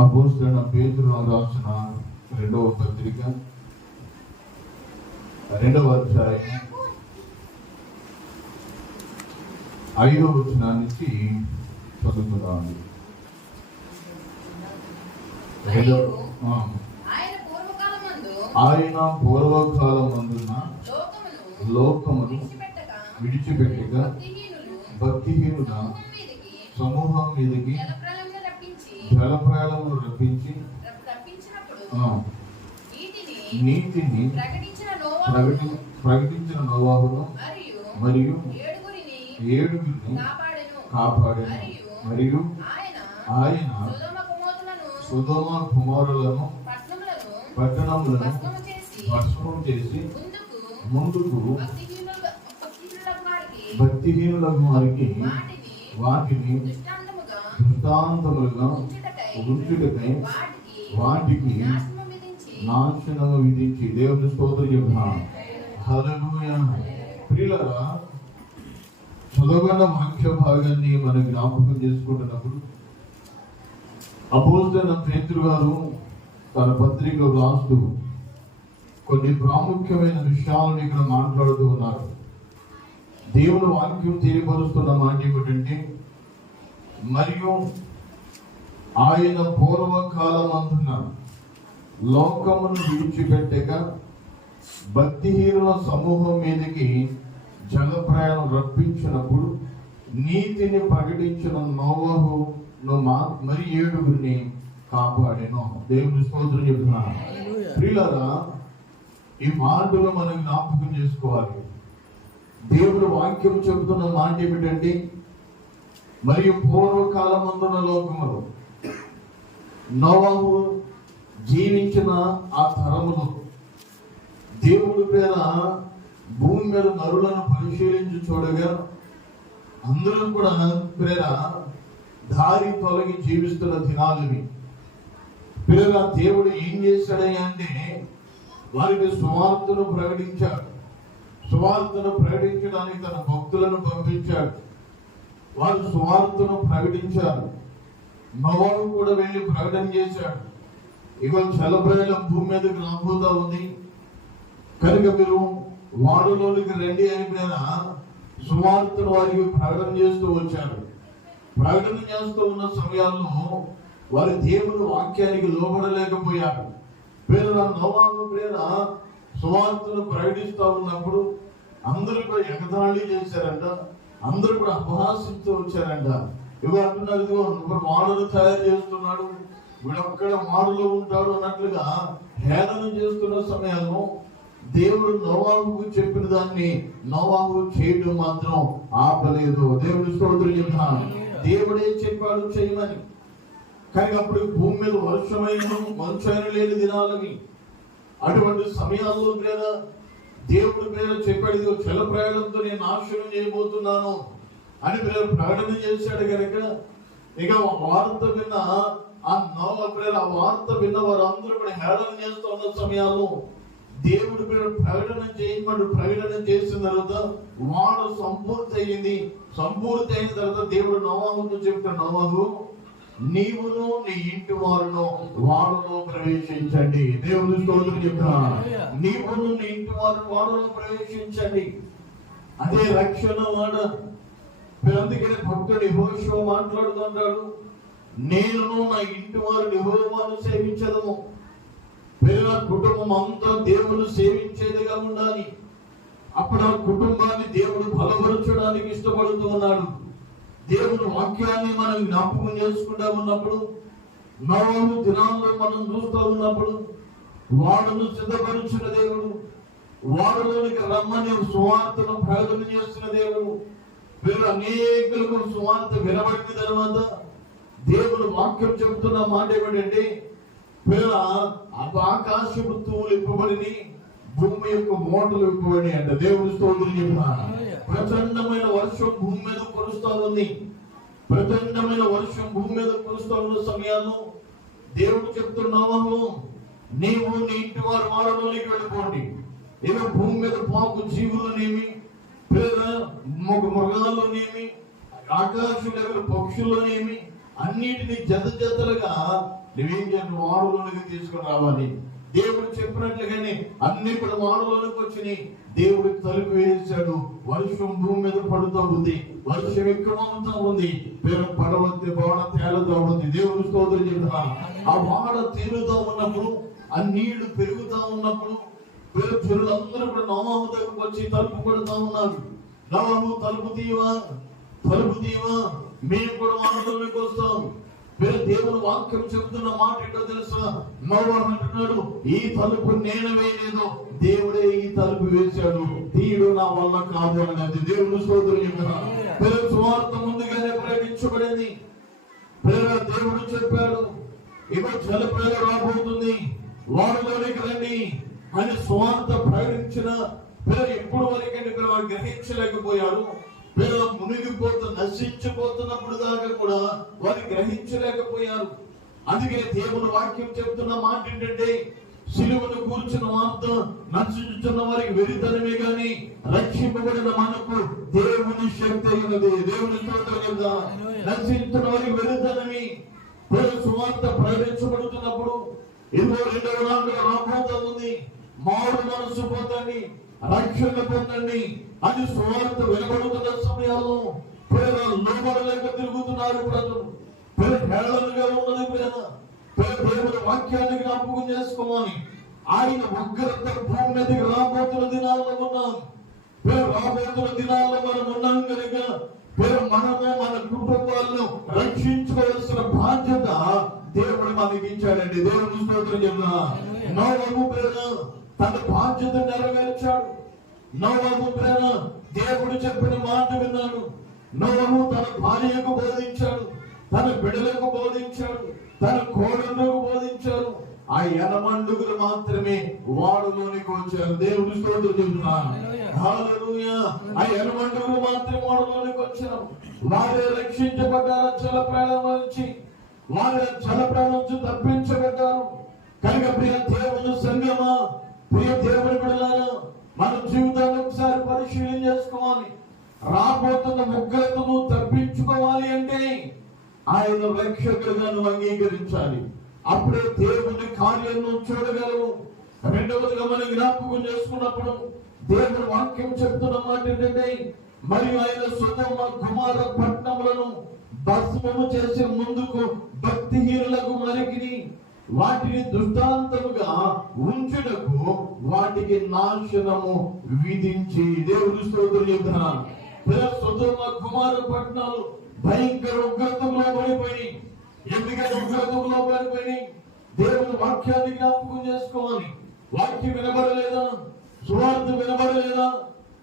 అపోస్తలుడైన పేతురు రాసిన 2వ పత్రిక 2వ అధ్యాయం 5వ వచనం నుంచి చదువుతున్నాను. ఆయన పూర్వకాలమందున లోకమును విడిచిపెట్టక భక్తిహీనుల సమూహం మీదకి జలప్రయాణమును రప్పించి నీతిని ప్రకటించిన నోవాహును మరియు ఏడుగురిని కాపాడెను. మరియు ఆయన సొదొమ కుమారులను పట్టణములను భస్మం చేసి ముందుకు భక్తిహీనులకు వారికి వాటిని దృష్టాంతములుగా ఉంచుటకై వాటికి నాశనము విధించి దేవుని స్తోత్రం చెప్తున్నాను. హల్లెలూయా. ప్రియులారా, చదవగల వాక్య భాగాన్ని మనం జ్ఞాపకం చేసుకుంటున్నప్పుడు అపోస్తలుడైన పేతురు గారు తన పత్రికలో రాస్తూ కొన్ని ప్రాముఖ్యమైన విషయాలను ఇక్కడ మాట్లాడుతూ ఉన్నారు. దేవుని వాక్యం తెలియపరుస్తున్న మాట ఏమిటంటే, మరియు ఆయన పూర్వకాలమందున లోకమును విడిచిపెట్టక భక్తిహీనుల సమూహం మీదకి జలప్రయాణం రప్పించినప్పుడు నీతిని ప్రకటించిన నోవహును మరి ఏడుగురిని కాపాడెను. దేవుని స్తోత్రం చెప్తున్నాను. ప్రియులారా, ఈ మాటలు మనం జ్ఞాపకం చేసుకోవాలి. దేవుడు వాక్యం చెబుతున్న మాట ఏమిటంటే, మరియు పూర్వకాలమందున లోకములు నోవహు జీవించిన ఆ తరములు దేవుడి పేర భూమి మీద నరులను పరిశీలించి చూడగా అందరూ కూడా పేర దారి తొలగి జీవిస్తున్న దినాలువి. పేర దేవుడు ఏం చేశాడయ్యా అంటే, వారికి సువార్తను ప్రకటించాడు. సువార్తను ప్రకటించడానికి తన భక్తులను పంపించాడు. వారు సువార్తను ప్రకటించారు. నోవాహు కూడా వెళ్ళి ప్రకటన చేశాడు. ఇవాళ జలప్రయాణం భూమి మీదకి రాబోతా ఉంది కనుక మీరు వాడలోనికి రండి అని మీద సువార్తను వారికి ప్రకటన చేస్తూ వచ్చారు. ప్రకటన చేస్తూ ఉన్న సమయాల్లో వారి దేవుని వాక్యానికి లోబడలేకపోయారు. పేరు నోవాహు పేర సువార్తను ప్రకటిస్తూ ఉన్నప్పుడు అందరూ కూడా ఎగతాళి చేశారంట. అందరూ కూడా అపహాసిస్తూ వచ్చారంట. ఇవి అంటున్నారు, ఇప్పుడు మాడలు తయారు చేస్తున్నాడు, వీడొక్కడ మాడులో ఉంటాడు అన్నట్లుగా హేళన చేస్తున్న సమయంలో దేవుడు నోవాహుకు చెప్పిన దాన్ని నోవాహు చేయడం మాత్రం ఆపలేదు. దేవుడి స్తోత్రం చెప్తున్నాను. దేవుడే చెప్పాడు చేయమని. కానీ అప్పుడు భూమి మీద వర్షమైన లేని దినాలని అటువంటి సమయాల్లో మీద దేవుడి పేరు చెప్పాడు, జల ప్రయాణంతో నేను నాశనం చేయబోతున్నాను అని ప్రకటన చేశాడు. కనుక ఇక వార్త విన్న ఆ వార్త విన్న వారు అందరూ కూడా హేళన చేస్తూ ఉన్న సమయాల్లో దేవుడి పేరు ప్రకటన చేసిన తర్వాత వాడు సంపూర్తి అయింది. సంపూర్తి అయిన తర్వాత దేవుడు నోవాహుతో చెప్తాడు, నోవాహు నీవును నీ ఇంటి వారును వాడలో ప్రవేశించండి. దేవుని స్తోత్రం చెప్తున్నాను. నీవును నీ ఇంటి వారు వాడలో ప్రవేశించండి. అదే రక్షణ వాడ. అందుకనే భక్తుడు యెహోషువ మాట్లాడుతుంటాడు, నేను నా ఇంటి వారిని యెహోవాను సేవించదము. నా కుటుంబం అంతా దేవుని సేవించేదిగా ఉండాలి. అప్పుడు ఆ కుటుంబాన్ని దేవుడు బలపరచడానికి ఇష్టపడుతూ ఉన్నాడు. దేవుని వాక్యాన్ని మనం జ్ఞాపకం చేసుకుంటా ఉన్నప్పుడు, నోవాహు దినాల్లో మనం చూస్తూ ఉన్నప్పుడు వాడును సిద్ధపరిచిన దేవుడు, వాడులోనికి రమ్మని సువార్తను ప్రకటన చేస్తున్న దేవుడు. వీరు అనేకులకు సువార్త వినబడిన తర్వాత దేవుడు వాక్యం చెబుతున్న మాట ఏమిటంటే, వీళ్ళ ఆకాశపు తూములు ఇప్పబడి భూమి యొక్క మోటలు ఇప్పబడి అంట. దేవుడి స్తోత్రం చెప్తున్నాను. ప్రచండమైన వర్షం భూమి మీద కురుస్తా ఉంది. ప్రచండమైన వర్షం భూమి మీద కురుస్తా ఉన్న సమయాల్లో దేవుడు చెప్తున్నాము, నీవు నీ ఇంటి వారు వాడలోనికి వెళ్ళిపోండి. ఏదో భూమి మీద పాకు జీవులనేమి మృగాల్లోనేమి ఆకాశం దగ్గర పక్షుల్లోనేమి అన్నిటిని జతలుగా నువ్వేం చేయాలి, వాడులోనికి తీసుకుని రావాలి. దేవుడు చెప్పినట్లుగానే అన్ని కూడా వాడులోనికి వచ్చినాయి. దేవుడు తలుపు వేసాడు, వర్షం భూమి మీద పడుతూ ఉంది, వర్షం ఎక్కువవుతూ ఉంది, పడవద్ది వాడ తేలుతూ ఉంది. దేవుడు స్తోత్రం చెప్తున్నా. ఆ వాడ తేలుతూ ఉన్నప్పుడు, ఆ నీళ్లు పెరుగుతూ ఉన్నప్పుడు జనులందరూ కూడా నోవాహు దగ్గరకు వచ్చి తలుపు కొడుతూ ఉన్నారు. నోవాహు తలుపు తీయవా, తలుపు తీయవా, మేము కూడా వాడలోనికి వస్తాం. దేవుని వాక్యం చెబుతున్న మాట ఏంటో తెలుసా? నోవాహు అంటున్నాడు, ఈ తలుపు నేను వేయలేదు, దేవుడే ఈ తలుపు వేశాడు, తీయడు నా వల్ల కాదు అనేది. దేవుని స్తోత్రం చెప్తున్నా. సువార్త ముందుగానే ప్రకటించబడింది. దేవుడు చెప్పాడు, ఇవ్వ జలప్రళ రాబోతుంది, వాడలోనికి రండి అని సువార్త ప్రకటించిన ఎప్పుడు వరకంటే వారు గ్రహించలేకపోయారు. మునిగిపోతూ నశించిపోతున్నప్పుడు దాకా కూడా వారు గ్రహించలేకపోయారు. అందుకే దేవుని వాక్యం చెప్తున్న మాట ఏంటంటే, సిలువను కూర్చున్న వార్త నశించుతున్న వారికి వెరితనమే గాని రక్షింపబడిన మనకు దేవుని శక్తి అయినది. దేవుని స్తోత్రం. నశించుతున్న వారికి వెరితనమే. సువార్త ప్రకటించబడుతున్నప్పుడు ఇదిగో రెండవ రాకడ రాబోతుంది, మారు మనసు పొందండి, రక్షణ పొందండి అని సువార్త వినబడుతున్న సమయాల్లో లోబడలేక తిరుగుతున్నారు ప్రజలు. హేళనగా ఉన్నది. దేవుని వాక్యాన్ని జ్ఞాపకం చేసుకోమని ఆయన ఉగ్రత భూమి మీదకి రాబోతున్న దినాల్లో ఉన్నాం. రాబోతున్న దినాల్లో మనం ఉన్నాం కనుక మనము మన కుటుంబాలను రక్షించుకోవాల్సిన బాధ్యత దేవుడు మనకి ఇచ్చాడండి. దేవుని స్తోత్రం చెప్తున్నా. నోవాహు ప్రేరణ తన బాధ్యత నెరవేర్చాడు. నోవాహు ప్రేరణ దేవుడు చెప్పిన మాట విన్నాడు. నోవాహు తన భార్యకు బోధించాడు, తన బిడ్డలకు బోధించాడు, తన కోడలకు బోధించారు. ఆ 80 మాత్రమే వాడలోనికి వచ్చారు. దేవుని స్తోత్రం చెప్తున్నాను. హల్లెలూయా. ఆ 80 మాత్రమే వాడలోనికి వచ్చారు. వారే రక్షించబడ్డారు, జలప్రళయం నుంచి వారి జలప్రళయం నుంచి తప్పించబడ్డారు. కనుక ప్రియ దేవుని సంగమా, ప్రియ దేవుని బిడ్డలారా, మన జీవితాన్ని ఒకసారి పరిశీలన చేసుకోవాలి. రాబోతున్న ఉగ్రతను తప్పించుకోవాలి అంటే ఆయన రక్షకుడుగా నువ్వు అంగీకరించాలి. అప్పుడే దేవుని కార్యాలను చూడగలవు. రెండవదిగా మనం జ్ఞాపకం చేసుకున్నప్పుడు దేవుని వాక్యం చెప్తున్న మాట ఏంటంటే, మరియు ఆయన సొదొమ గొమొర్ర పట్టణములను భస్మము చేసే ముందుకు భక్తిహీనులకు మరికిని వాటిని దృష్టాంతముగా ఉంచుటకు వాటికి నాశనము విధించి. దేవుని స్తోత్రం చెప్తున్నాను. సొదొమ గొమొర్ర పట్టణాలు భయంకర ఉగ్రతలో పడిపోయి, ఎందుకంటే ఉగ్రతలో పడిపోయి దేవుని వాక్యాన్ని జ్ఞాపకం చేసుకోవాలి. వాక్యం వినబడలేదా? సువార్త వినబడలేదా?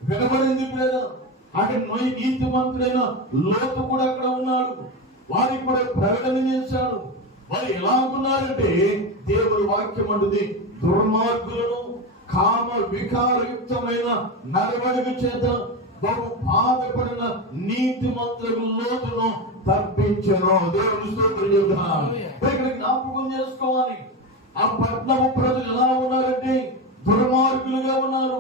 వినబడింది లేదా? అక్కడ నీతిమంతుడైన లోతు కూడా అక్కడ ఉన్నాడు. వారికి కూడా ప్రకటన చేశాడు. వారు ఎలా ఉన్నారంటే, దేవుని వాక్యం అంటుంది, దుర్మార్గులను కామ వికారయుక్తమైన నడవడిక చేత బహు బాధపడిన నీతిమంతులకు లోతును తప్పించను. దేవుని స్తోత్రం చెప్తున్నాను. ఇక్కడ జ్ఞాపకం చేసుకోవాలి. ఆ పట్టణము ప్రజలు ఎలా ఉన్నారంటే దుర్మార్గులుగా ఉన్నారు.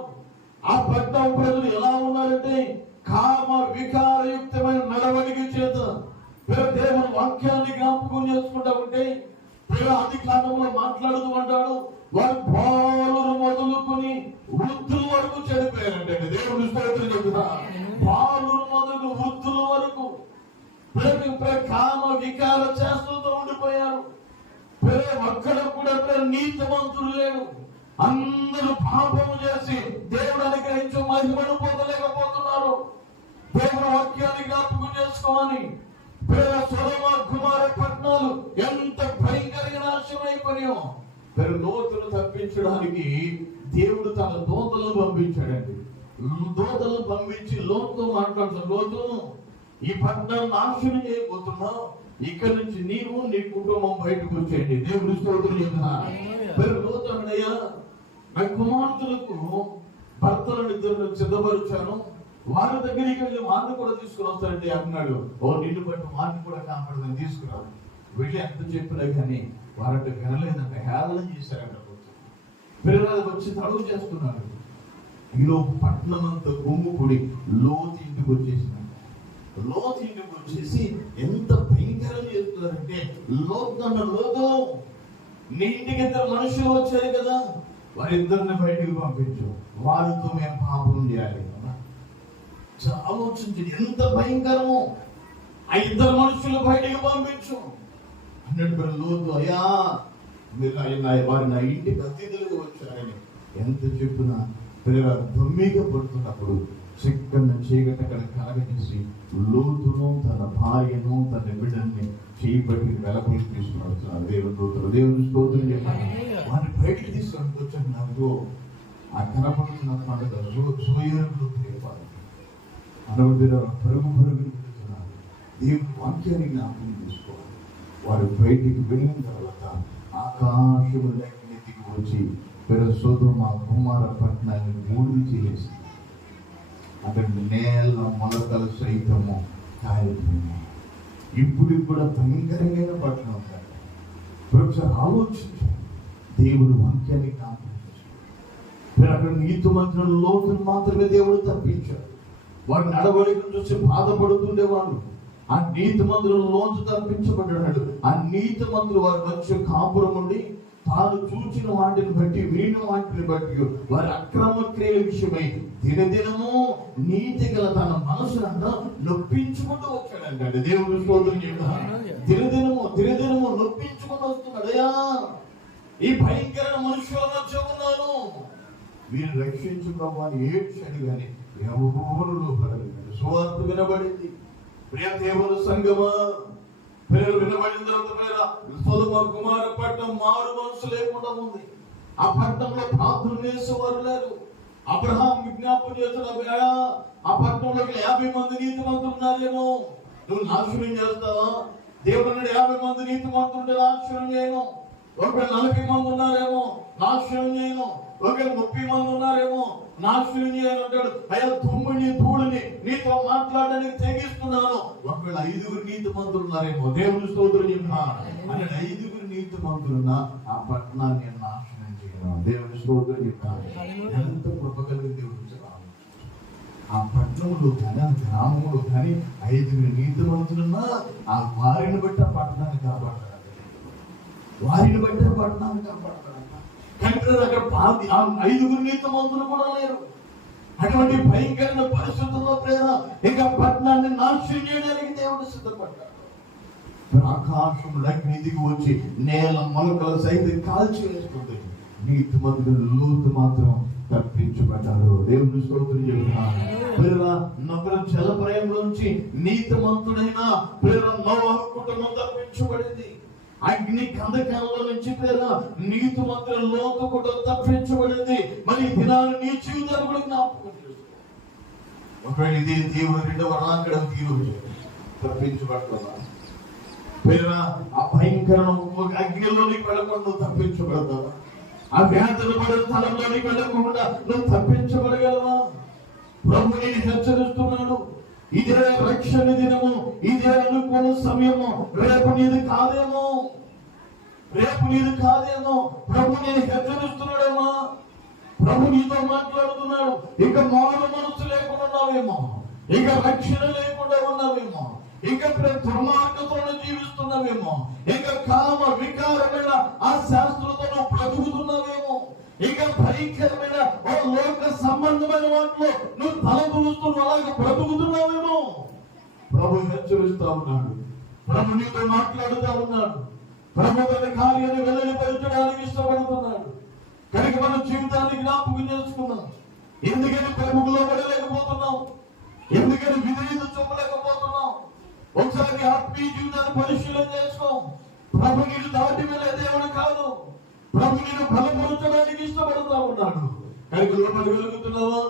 ఆ పట్టణం ప్రజలు ఎలా ఉన్నారంటే కామ వికారయుక్తమైన నడవడిక చేత. దేవుని వాక్యాన్ని జ్ఞాపకం చేసుకుంటా ఉంటే ఆది కాలంలో మాట్లాడుతూ అంటాడు, వారు బాలురు మొదలుకొని వృద్ధుల వరకు చనిపోయారంటే. దేవుని స్తోత్రం చెప్తున్నా. బాలురు మొదలు వృద్ధుల వరకు కామ వికార చేష్టలతో ఉండిపోయారు. ఒక్కడ కూడా నీతిమంతులు లేడు. అందరూ పాపము చేసి దేవుడు అనుగ్రహించే మహిమను పొందలేకపోతున్నారు. దేవుని వాక్యాన్ని జ్ఞాపకం చేసుకోవాలి. సొదొమ గొమొర్ర పట్టణాలు ఎంత భయంకరంగా నాశనం అయిపోయాయో. లోతును తప్పించడానికి దేవుడు తన దూతలను పంపించాడండి. దూతలను పంపించి లోతుతో మాట్లాడుతాడు, లోతు ఈ పట్టణాన్ని నాశనం చేయబోతున్నావు, ఇక్కడ నుంచి నీవు నీ కుటుంబం బయటకు వచ్చేయండి. దేవుడి స్తోత్రం చెప్తున్నా. లోతు అన్నయ్య, నా కుమార్తెలకు భర్తలను ఇద్దరు సిద్ధపరిచాను, వారి దగ్గరికి వెళ్ళి వారిని కూడా తీసుకుని వస్తారండి అన్నాడు. నిన్ను బట్టి వారిని కూడా కాపాడదని తీసుకురావు. వెళ్ళి ఎంత చెప్పినా కానీ వారంటే వినలేదంట, హేళన చేశారంట. పిల్లలు వచ్చి తడువు చేస్తున్నారు. ఈలో పట్టణం అంతా గుమ్ముకుడి లోతు ఇంటికి వచ్చేసిందంట. లోతు ఇంటికి వచ్చేసి ఎంత భయంకరం చేస్తున్నారంటే, లోతు నీ ఇంటికి ఇద్దరు మనుషులు వచ్చారు కదా, వారిద్దరిని బయటికి పంపించు, వారితో మేము పాపం చేయాలి. ఆలోచించండి ఎంత భయంకరమో. ఆ ఇద్దరు మనుషులు బయటికి పంపించు అన్నట్టు లోతు, అయ్యా మీరు వారి నా ఇంటికి అతిథులుగా వచ్చారని ఎంత చెప్పినా దొమ్మిగా పడుతున్నప్పుడు చిక్కన్న చీకటి అక్కడ కలగజేసి లోతును తన భార్యను తన బిడ్డల్ని చేయబట్టి వెలపలి తీసుకుని వస్తున్నారు. దేవుని స్తోత్రం చెప్పాలి. వారిని బయటికి తీసుకొని వచ్చాను. నాకు ఆ కనపడుతున్న పండుగ సోయరులు అనవద్దు పరుగు పెడుతున్నారు. దేవుని వాక్యాన్ని జ్ఞాపకం చేసుకోవాలి. వారు బయటికి వెళ్ళిన తర్వాత ఆకాశములకి దిగి వచ్చి సొదొమ కుమార పట్టణాన్ని మూడు చేసి అక్కడ నేల మొలకలు సైతము కాలిపోయినాయి. ఇప్పుడు కూడా భయంకరమైన పట్టణం ఉంటారు. ఒకసారి ఆలోచించారు. దేవుడు వాక్యాన్ని జ్ఞాపకం అక్కడ నీతి మంత్రుల లోతులు మాత్రమే దేవుడు తప్పించాడు. వారిని నడవడికను చూసి బాధపడుతుండేవాడు. ఆ నీతి మంత్రుల లోతు తప్పించబడ్డాడు. ఆ నీతి మంత్రులు వారి మధ్య కాపురం ఉండి తాను చూచిన వాటిని బట్టి వినిన వాటిని బట్టి వారి అక్రమ క్రియల విషయమై దినదినము నీతి గల తన మనసునంతా నొప్పించుకుంటూ వచ్చాడంటే దేవుడు స్తోత్రం చెప్పాడు. దినదినము నొప్పించుకుంటూ వస్తున్నాడు. అయ్యా ఈ భయంకర మనుషుల మధ్య ఉన్నాను, వీరు రక్షించుకోవాలి ఏడ్చాడు కానీ ఎవరు లోపడలేదు. సువార్త వినబడింది. ప్రియ దేవుని సంగమా, పిల్లలు వినబడిన తర్వాత సొదొమ కుమార పట్టణం మారు మనసు లేకుండా ఉంది. ఆ పట్టణంలో ప్రార్థన చేసేవారు లేరు. అబ్రహాం విజ్ఞాపన చేస్తున్నాడు, ఆ పట్టణంలోకి 50 మంది నీతి మంత్రులు ఉన్నారేమో, నువ్వు నాశనం చేస్తావా? దేవుడు 50 మంది నీతి మంత్రులు నాశనం చేయను. ఒకవేళ 40 మంది ఉన్నారేమో నాశనం చేయను. ఒకవేళ 30 మంది ఉన్నారేమో నాశనం చేయాలంటాడు. అయ్యా తుమ్ముని ధూళిని నీతో మాట్లాడడానికి తెగిస్తున్నాను. ఒకవేళ 5 నీతి మంత్రులు ఉన్నారేమో, దేవుని స్తోత్రం చెప్పినా అంటే 5 నీతి మంత్రులున్న ఆ పట్టణాన్ని నాశనం చేయను. దేవుని స్తోత్రం చెప్పినా ఎంత కృప కలిగిన దేవుడు. ఆ పట్టణంలో కానీ ఆ గ్రామంలో కానీ 5 నీతి మంత్రులున్నా ఆ వారిని బట్టి ఆ పట్టణాన్ని కాపాడతారు. వారిని బట్టి ఆ పట్టణాన్ని కాపాడతారు. కానీ అక్కడ 5 నీతి మంత్రులు కూడా లేరు. అటువంటి భయంకరమైన పరిస్థితుల్లో ప్రేమ ఇంకా పట్టణాన్ని నాశనం చేయడానికి దేవుడు సిద్ధపడ్డాడు. ఆకాశం అగ్ని దిగి వచ్చి నేల మొలకల సైతం కాల్చి వేస్తుంది. నీతి మంత్రులు లోతు మాత్రం తప్పించబడ్డారు. దేవుని స్తోత్రం చెబుతున్నా జలప్రయంలోంచి నీతి మంత్రుడైన నోవహు కుటుంబం తప్పించబడింది. అగ్ని గంధకాలలో నుంచి నీతి మంత్రుల లోతు కూడా తప్పించబడింది. మరి దినాలు నీ జీవితాలు కూడా జ్ఞాపకం చేసుకో. ఒకవేళ ఇది దేవుడు 2వ రాకడ తీరు తప్పించబడుతున్నా ఆ భయంకర అగ్నిలోనికి వెళ్ళకుండా తప్పించబడతావా? ఆ వ్యాధులు పడే స్థలంలోనికి వెళ్ళకుండా నువ్వు తప్పించబడగలవా? ప్రభు నేను హెచ్చరిస్తున్నాడు. ఇదే రక్షణ దినము, ఇదే అనుకున్న సమయము. రేపు నీది కాదేమో. ప్రభు నేను హెచ్చరిస్తున్నాడేమో. ప్రభు నీతో మాట్లాడుతున్నాడు. ఇక మారు మనసు లేకుండా ఉన్నావేమో, ఇక రక్షణ లేకుండా ఉన్నావేమో, ఇక దుర్మార్గతను జీవిస్తున్నావేమో, ఇక కామ వికారమైన ఆ శాస్త్రంతో బ్రతుకుతున్నావేమో, ఇక భయంకరమైన లోక సంబంధమైన వాటిలో నువ్వు తలపులుస్తూ అలాగే బ్రతుకుతున్నావేమో. ప్రభు హెచ్చరిస్తా ఉన్నాడు. ప్రభు నీతో మాట్లాడుతూ ఉన్నాడు. ప్రభు తన కార్యాన్ని వెల్లడిపరచడానికి ఇష్టపడుతున్నాడు. కనుక మన జీవితాన్ని జ్ఞాపకం చేసుకున్నాం. ఎందుకని ప్రభువులో పడలేకపోతున్నాం? ఎందుకని విధేయత చూపలేకపోతున్నాం? ఒకసారి ఆత్మీయ జీవితాన్ని పరిశీలన చేసుకో. ప్రభు నీరు దాటి వెళ్ళే దేవుడు కాదు. ప్రభు నీరు బలపరచడానికి ఇష్టపడుతూ ఉన్నాడు. కనుక లోపల వెలుగుతున్నావా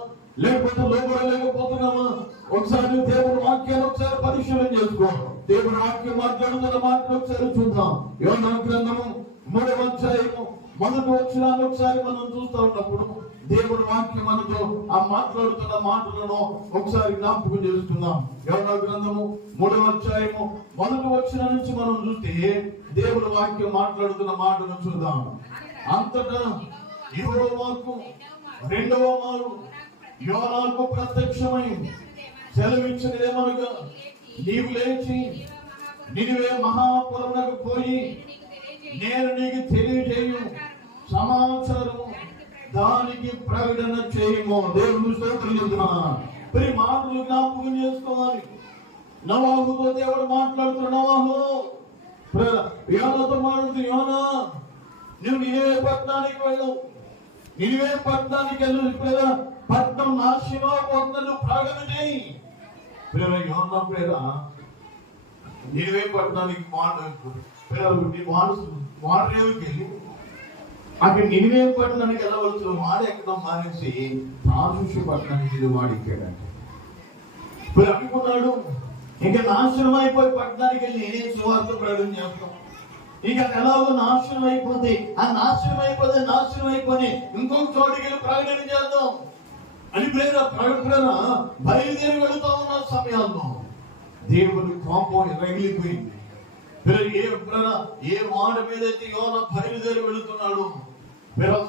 లేకపోతే లోపడలేకపోతున్నావా? ఒకసారి దేవుడు వాక్యాన్ని ఒకసారి పరిశీలన చేసుకో. దేవుడు వాక్యం మాట్లాడుతున్న మాటలు ఒకసారి చూద్దాం. యోనా గ్రంథము 3వ అధ్యాయము 1వ వచనాన్ని ఒకసారి మనం చూస్తూ ఉన్నప్పుడు దేవుడు వాక్యం మనతో ఆ మాట్లాడుతున్న మాటలను ఒకసారి జ్ఞాపకం చేసుకుందాం. యోనా గ్రంథము 3వ అధ్యాయము 1వ వచనం నుంచి మనం చూస్తే దేవుడు వాక్యం మాట్లాడుతున్న మాటను చూద్దాం. అంతటా యెహోవాకు 2వ మారు యోనాకు ప్రత్యక్షమై సెలవిచ్చినదేమనగా, నీవు లేచి నినివే మహాపురమునకు పోయి నేను నీకు తెలియజేయు సమాచారం దానికి ప్రకటన చేయము. దేవుని స్తోత్రం చెప్తున్నాను. మరి మాటలు జ్ఞాపకం చేసుకోవాలి. నోవాహుతో దేవుడు మాట్లాడుతున్న నోవాహు యోనాతో మాట్లాడుతూ, యోనా నువ్వు నినివే పట్టణానికి వెళ్ళు, నినివే పట్టణానికి వెళ్ళు, పట్టణం నాశనమైపోతుందని ప్రకటన చేయి. యోనా ప్రేర నినివే పట్టణానికి వాడరేవుకి వెళ్ళి అక్కడ నినివే పట్టణానికి వెళ్ళవచ్చు. వాడు ఎక్కడ మానేసి తార్షీషు పట్టణానికి వాడిక్కాడంటే ఇప్పుడు అనుకున్నాడు, ఇంకా నాశనం అయిపోయి పట్టణానికి వెళ్ళి నేనే సువార్త ప్రకటన చేస్తాం. ఇక ఎలాగో నాశనం అయిపోతే నాశనం అయిపోయి ఇంకొక చోటికి వెళ్ళి ప్రకటన చేద్దాం అని ప్రకటన బయలుదేరి వెళుతా ఉన్న సమయాల్లో దేవుని కోపం రగిలిపోయింది. ఏ వాడ మీద అయితే యోనా బయలుదేరి వెళుతున్నాడు,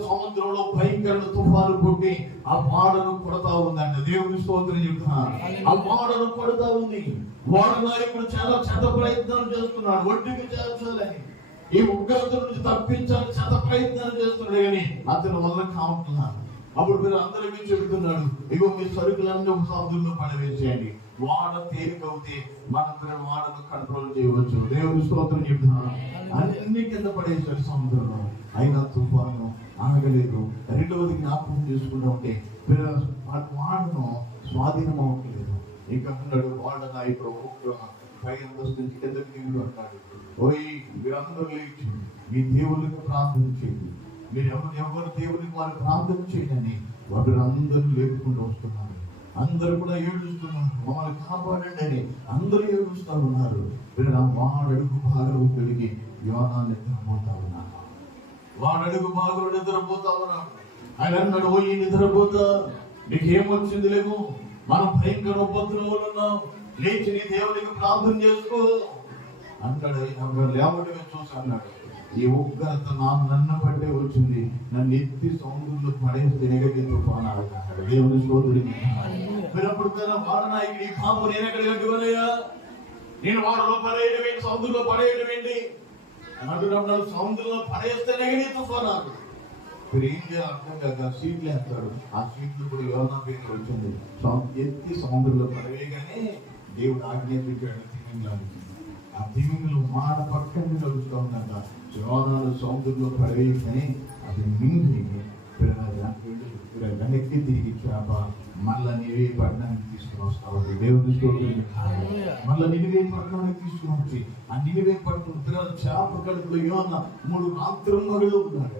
సముద్రంలో భయంకర తుఫాను పుట్టి ఆ వాడను కొడతా ఉందంట. దేవుని స్తోత్రం చెప్తున్నాను. ఆ వాడను కొడతా ఉంది. వాడ నాయకుడు చాలా చెత్త ప్రయత్నాలు చేస్తున్నాడు, ఒడ్డుకి చేర్చాలని, ఈ ఉగ్రత నుంచి తప్పించాలని చెత్త ప్రయత్నాలు చేస్తున్నాడు, కానీ అతని వల్ల కావుతున్నాడు. అప్పుడు మీరు అందరికీ చెబుతున్నాడు, ఇగో మీ సరుకులన్నీ ఒక సముద్రంలో పడవేసేయండి. వాడ తేలికవుతే మనం వాడను కంట్రోల్ చేయవచ్చు. దేవుని స్తోత్రం చెప్తున్నాను. అన్ని కింద పడేసాడు సముద్రంలో, అయినా తుఫాను ఆగలేదు. రెండవది జ్ఞాపకం చేసుకుంటూ ఉంటే వాడను స్వాధీనం అవ్వట్లేదు. ఇంకా అన్నాడు వాడ నాయకుడు పై అంతస్తు నుంచి కిందకి దిగుడు అన్నాడు, ఓయ్ మీరందరూ లేచి మీ దేవునికి ప్రార్థన చేయండి, మీరు ఎవరు దేవునికి వారు ప్రార్థన చేయని వాడు అందరూ లేపుకుంటూ వస్తున్నారు. అందరూ కూడా ఏడుస్తున్నారు, మమ్మల్ని కాపాడండి అని అందరూ ఏడుస్తూ ఉన్నారు. వాడు అడుగు భాగవతుడికి యోనా నిద్రపోతా ఉన్నాడు. వాడు అడుగు భాగవతుడు నిద్రపోతా ఉన్నాడు. ఆయన అన్నాడు, ఓ ఈ నిద్రపోతా నీకేమొచ్చింది లేవు, మనం భయంకర ఉపద్రవంలో ఉన్నాం, లేచి నీ దేవునికి ప్రార్థన చేసుకో అంటాడు. లేవటమే చూసి అన్నాడు, ఈ ఉగ్రత నన్ను బట్టే వచ్చింది, నన్ను ఎత్తి సముద్రంలో పడేస్తే తుఫాను. దేవుని స్తోత్రుడికి మీరప్పుడు వాడ నాయకుడు ఈ పాము నేను ఎక్కడ కట్టుకోలేయా, నేను వాడలో పడేయడం ఏంటి, సముద్రంలో పడేయడం ఏంటి అంటున్నప్పుడు సముద్రంలో పడేస్తే నెగడి తుఫాను. మీరు ఏం చేయాలి అర్థం కాక సీట్లు వేస్తాడు. ఆ సీట్లు కూడా యోనా పేరు వచ్చింది, ఎత్తి సముద్రంలో పడవేయగానే దేవుడు ఆజ్ఞాపించాడు తిమింగలానికి. ఆ తిమింగలు మాట పక్కన నడుస్తూ ఉందంట. యోనాలు సముద్రంలో పడవేయగానే అది మింగి వెనక్కి తిరిగి చేప మళ్ళా నినివే పట్టణానికి తీసుకుని వస్తావు. దేవుని స్తోత్రం. మళ్ళా నినివే పట్టణానికి తీసుకుని వచ్చి ఆ నినివే పట్టణం చేప కడుపులో యోనా 3 రాత్రులు ఉన్నాడు.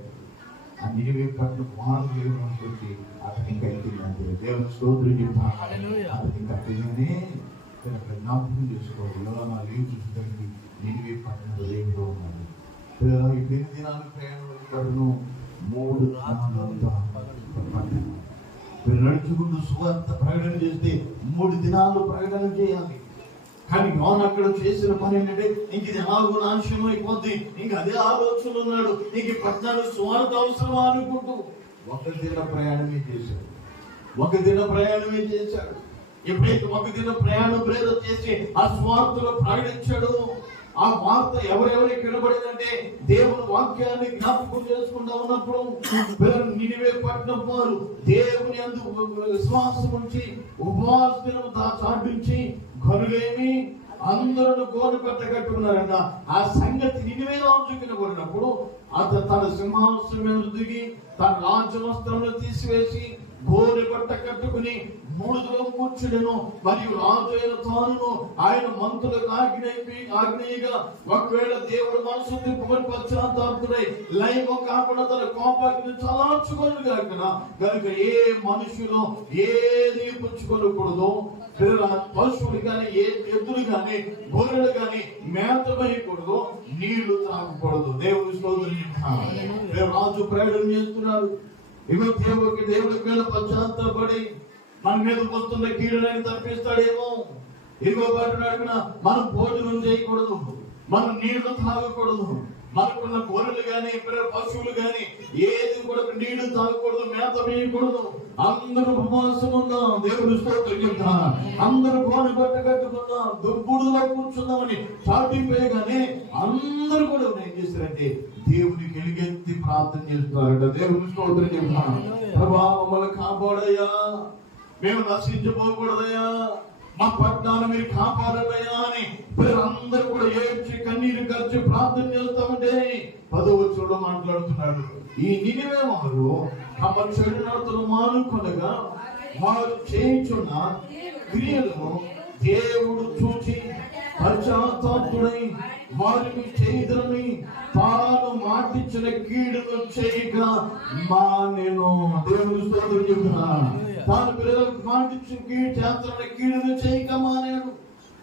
ఆ నినివే పట్టణం వారు దేవునికి వచ్చి అతని కట్టిందంటే దేవుని స్తోత్రం చెప్తాను. అతని కట్టిగానే జ్ఞాపకం చేసుకోవాలి. యోనా లేవు చూసేదానికి నినివే పట్టణంలో దేవుడు ఉన్నాడు. ఎన్ని దినాలు ప్రయాణం పడను, 3 దినాలంతా మీరు నడుచుకుంటూ సువార్త ప్రకటన చేస్తే 3 దినాలు ప్రకటన చేయాలి. కానీ యోనా అక్కడ చేసిన పని ఏంటంటే ఇంక ఇది ఎలాగో నాశనం అయిపోద్ది, ఇంక అదే ఆలోచన ఉన్నాడు, ఇంక పట్టణానికి సువార్త అవసరమా అనుకుంటూ ఒక దిన ప్రయాణమే చేశాడు. ఎప్పుడైతే ఒక దిన ప్రయాణం ప్రేరణ చేసి ఆ సువార్తలో ప్రకటించాడు, ఆ వార్త ఎవరెవరికి వినబడిందంటే దేవుని వాక్యాన్ని జ్ఞాపకం చేసుకుంటా ఉన్నప్పుడు నినివే పట్టణం వారు దేవుని యందు విశ్వాసం ఉంచి ఉపవాసం చాటించి గనులేమి అందరూ గోను పెట్ట కట్టుకున్నారంట. ఆ సంగతి నినివే రాజు వినబడినప్పుడు అతను తన సింహాసనం మీద దిగి తన రాజవస్త్రంలో తీసివేసి గోనె పట్ట కట్టుకుని మూడులో కూర్చుడెను. మరియు రాజు అయిన తాను ఆయన మంత్రులకు ఆజ్ఞగా ఒకవేళ దేవుడు మనసు తిప్పుకొని పశ్చాత్తాపడుతున్నై లైవం కాకుండా తన కోపాన్ని చలార్చుకొని కనుక ఏ మనుషులు ఏది పుచ్చుకోకూడదు, పశువులు కానీ ఏ ఎద్దులు కానీ గొర్రెలు కానీ మేత వేయకూడదు, నీళ్లు తాగకూడదు. దేవుని స్తోత్రం. రాజు ప్రయాణం చేస్తున్నాడు. ఇగో దేవుడికి మీద పశ్చాత్తాపడి మన మీద వస్తున్న కీడుని తప్పిస్తాడేమో. ఇదిగో పట్టున మనం భోజనం చేయకూడదు, మనం నీళ్లు తాగకూడదు. మనకున్న గొర్రెలు గాని పశువులు గాని ఏది కూడా నీళ్లు తాగకూడదు, మేత వేయకూడదు. అందరూ ఉపవాసం ఉందాం, దేవుడు స్తోత్రం చెప్తాం. అందరూ గోనె బట్ట కట్టుకుందాం, దుర్బుడులో కూర్చుందామని చాటిపోయగానే అందరూ కూడా ఏం చేశారంటే దేవునికి ఎలుగెత్తి ప్రార్థన చేస్తున్నారట. దేవుని స్తోత్రం చెప్తాం. ప్రభా మమ్మల్ని కాపాడయ్యా, మేము నశించిపోకూడదయ్యా, మా పట్టణాన్ని మీరు కాపాడయ్యా అని అందరూ కూడా ఏడ్చి కన్నీరు ఖర్చు ప్రార్థన చేస్తామంటే 10వ వచనంలో మాట్లాడుతున్నాడు. ఈ నినివే వారు తమ చెడు నడతలు మానుకొనగా వారు చేయుచున్న క్రియలను దేవుడు చూచి పశ్చాత్తాపడుడై వారిని చేయుదురని తాను మాటిచ్చిన కీడును చేయక మానెను. దేవుని స్తోత్రం చెబుతున్నా. తాను పిల్లలకు మాటిచ్చిన కీడును చేయక మానేడు.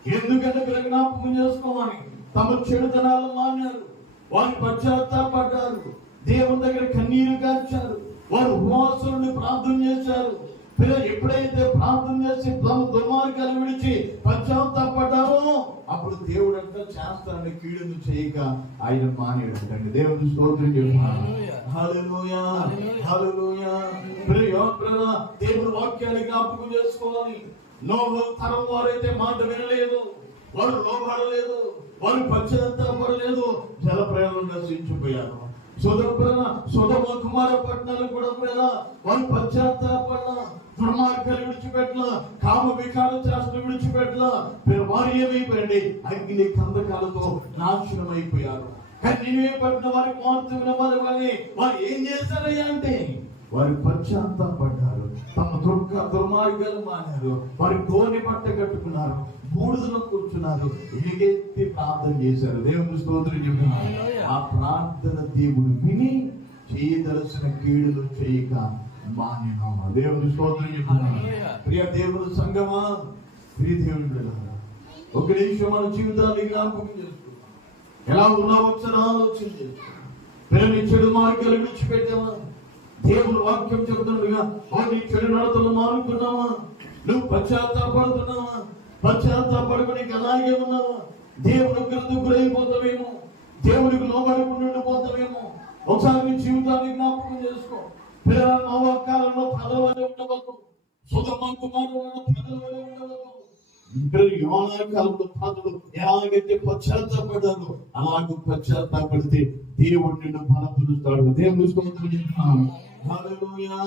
ఎందుకంటే పిల్లలు జ్ఞాపకం చేసుకోమని తమ చెడుతనాలు మానారు. వారు పశ్చాత్తాపడ్డారు, దేవుని దగ్గర కన్నీరు కార్చారు, వారు ఉపవాసం నుండి ప్రార్థన చేశారు. పిల్లలు ఎప్పుడైతే ప్రార్థన చేసి తమ దుర్మార్గాలు విడిచి పశ్చాత్తాపడ్డారో అప్పుడు దేవుడు అంతా చేస్తానని కీడును చేయక ఆయన మానేడండి. దేవుని స్తోత్రం చెప్తున్నాను. హల్లెలూయా, హల్లెలూయా. దేవుని వాక్యాన్ని జ్ఞాపకం చేసుకోవాలి. నోహు తరం వారైతే మాట వినలేదు, వారు లోబడలేదు, వారు పశ్చాత్తాపడలేదు, జల ప్రయాణం నశించిపోయారు. సొదొమ కుమార పట్టణాలు కూడా వారు పశ్చాత్తాపడ, దుర్మార్గాలు విడిచిపెట్టల, కామ వికార శాస్త్రం విడిచిపెట్టల, వారు ఏమైపోయారండి అగ్ని కందకాలతో నాశనం అయిపోయారు. కానీ నేనే పట్టిన వారి మార్చుకున్న వారు ఏం చేశారయ్యా అంటే వారు పశ్చాత్తాపడ్డారు, తమ దుర్మార్గాలు మానారు, వారి గోనె బట్ట కట్టుకున్నారు, బూడిదలో కూర్చున్నారు, ఎలుగెత్తి ప్రార్థన చేశారు. దేవుని స్తోత్రం చెప్తున్నారు. ఆ ప్రార్థన దేవుడు విని చేయదలసిన కీడులు చేయక మానేను. దేవుని స్తోత్రం చెప్తున్నారు. ప్రియ దేవుని సంగమా, ప్రియ దేవుని బిడ్డలారా, ఒక నిమిషం మన జీవితాన్ని జ్ఞాపకం చేసుకున్నాం. ఎలా ఉన్నావు ఒకసారి ఆలోచన చేస్తాం. పిల్లల్ని చెడు మార్గాలు విడిచిపెట్టావా? దేవుని వాక్యం చెబుతుండగా నీ చెడు నడతలు మానుకున్నావా? నువ్వు పశ్చాత్తాపడుతున్నావా? పశ్చాత్తాపడుకుని అలాగే ఉన్నావా? దేవునికి గురైపోతావేమో, దేవునికి లోబడుకుని పోతావేమో. ఒకసారి నీ జీవితాన్ని జ్ఞాపకం చేసుకో. పిల్లల నవకాలంలో ప్రజలవలే ఉండవద్దు, సొదొమ కుమారులను ప్రజలవలే ఉండవద్దు. యోనా కాలంలో ప్రజలు ఎలాగైతే పశ్చాత్తాపడ్డారో అలాగే పశ్చాత్తాపడితే దేవుడు నిన్ను బలపరుస్తాడు. దేవుని స్తోత్రం చెప్తున్నాను. హల్లెలూయా.